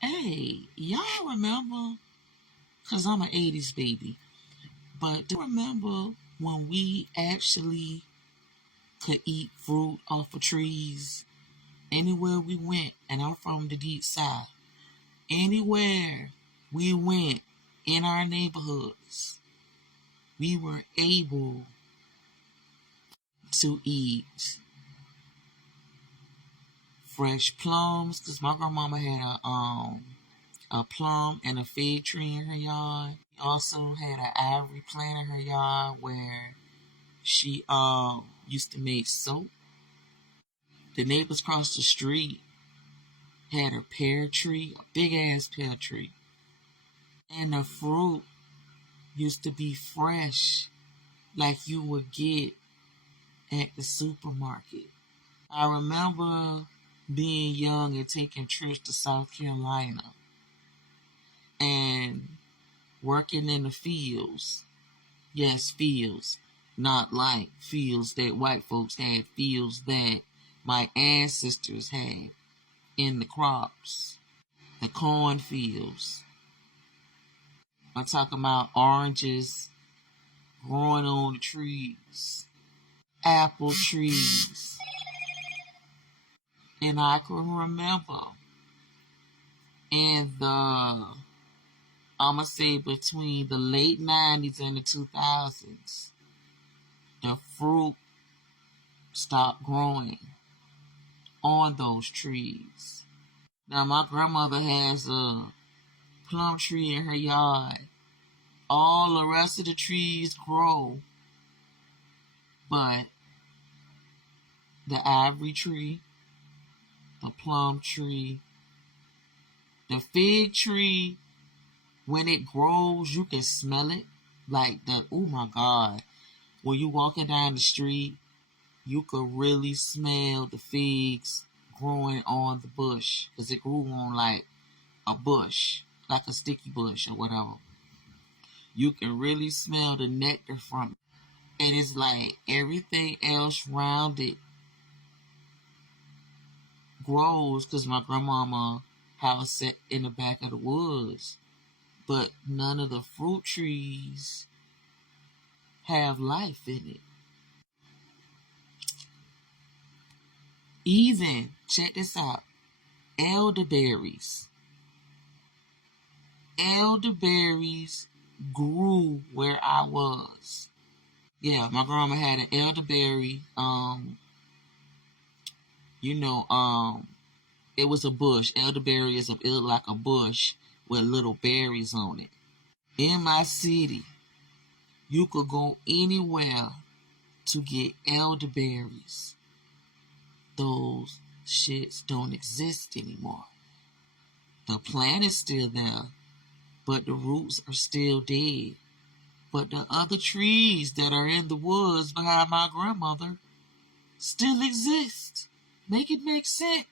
Hey, y'all remember? Because I'm an 80s baby. But do you remember when we actually could eat fruit off of trees anywhere we went? And I'm from the deep south. Anywhere we went in our neighborhoods, we were able to eat fresh plums because my grandmama had a plum and a fig tree in her yard. She also had an ivory plant in her yard where she used to make soap. The neighbors across the street had a pear tree, a big ass pear tree. And the fruit used to be fresh like you would get at the supermarket. I remember being young and taking trips to South Carolina and working in the fields. Yes, fields. Not like fields that white folks had, fields that my ancestors had in the crops, the cornfields. I'm talking about oranges growing on the trees, apple trees. And I can remember in I'ma say between the late 90s and the 2000s, the fruit stopped growing on those trees. Now, my grandmother has a plum tree in her yard. All the rest of the trees grow, but the ivory tree, the plum tree, the fig tree, when it grows, you can smell it. Like that, oh my God. When you walking down the street, you could really smell the figs growing on the bush. Because it grew on like a bush, like a sticky bush or whatever. You can really smell the nectar from it. And it's like everything else around it grows because my grandmama house set in the back of the woods. But none of the fruit trees have life in it. Even, check this out, elderberries. Elderberries grew where I was. Yeah, my grandma had an elderberry, you know, it was a bush. Elderberry is it looked like a bush with little berries on it. In my city, you could go anywhere to get elderberries. Those shits don't exist anymore. The plant is still there, but the roots are still dead. But the other trees that are in the woods behind my grandmother still exist. Make it make sense.